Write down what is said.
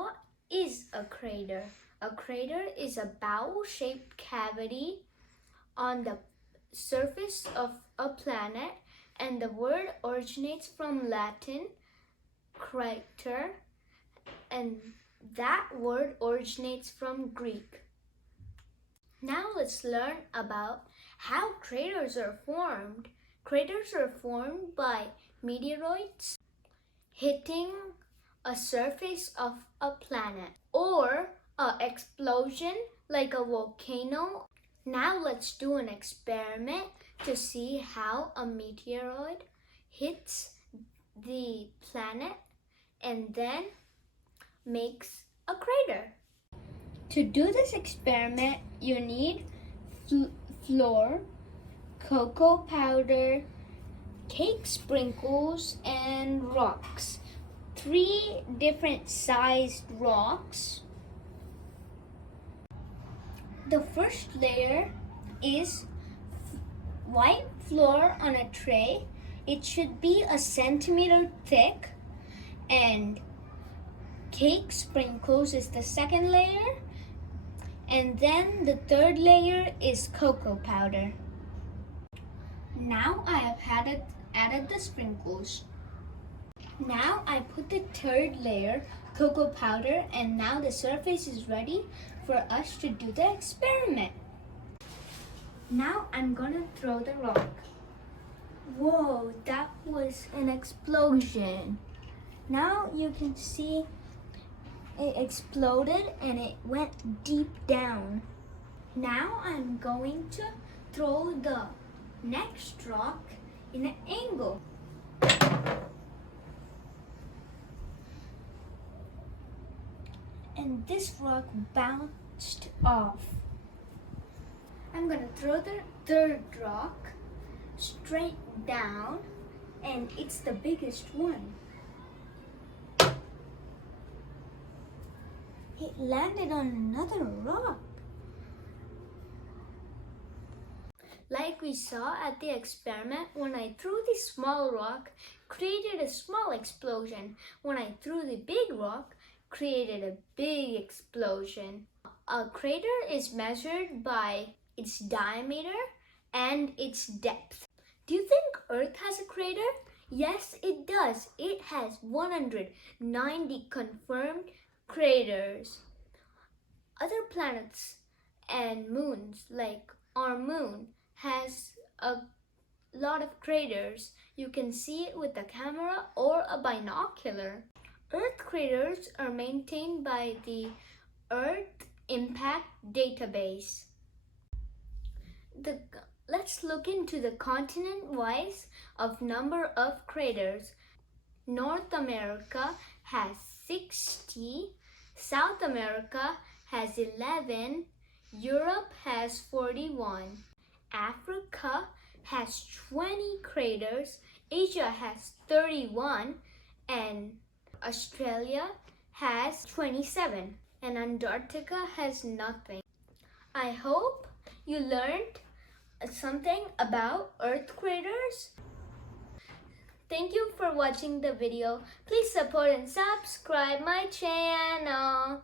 What is a crater? A crater is a bowl-shaped cavity on the surface of a planet, and the word originates from Latin crater, and that word originates from Greek. Now let's learn about how craters are formed. Craters are formed by meteoroids hitting a surface of a planet or an explosion like a volcano. Now let's do an experiment to see how a meteoroid hits the planet and then makes a crater. To do this experiment, you need flour, cocoa powder, cake sprinkles, and rocks. 3 different sized rocks. The first layer is white flour on a tray. It should be a centimeter thick, and cake sprinkles is the second layer, and then the third layer is cocoa powder. Now I have added the sprinkles. Now I put the third layer, cocoa powder, and now the surface is ready for us to do the experiment. Now I'm gonna throw the rock. Whoa, that was an explosion. Now you can see it exploded and it went deep down. Now I'm going to throw the next rock in an angle. And this rock bounced off. I'm gonna throw the third rock straight down, and it's the biggest one. It landed on another rock. Like we saw at the experiment, when I threw the small rock, created a small explosion. When I threw the big rock, created a big explosion. A crater is measured by its diameter and its depth. Do you think Earth has a crater? Yes, it does. It has 190 confirmed craters. Other planets and moons, like our moon, has a lot of craters. You can see it with a camera or a binocular. Earth craters are maintained by the Earth Impact Database. Let's look into the continent-wise of number of craters. North America has 60, South America has 11, Europe has 41, Africa has 20 craters, Asia has 31, and Australia has 27, and Antarctica has nothing. I hope you learned something about Earth craters. Thank you for watching the video. Please support and subscribe my channel.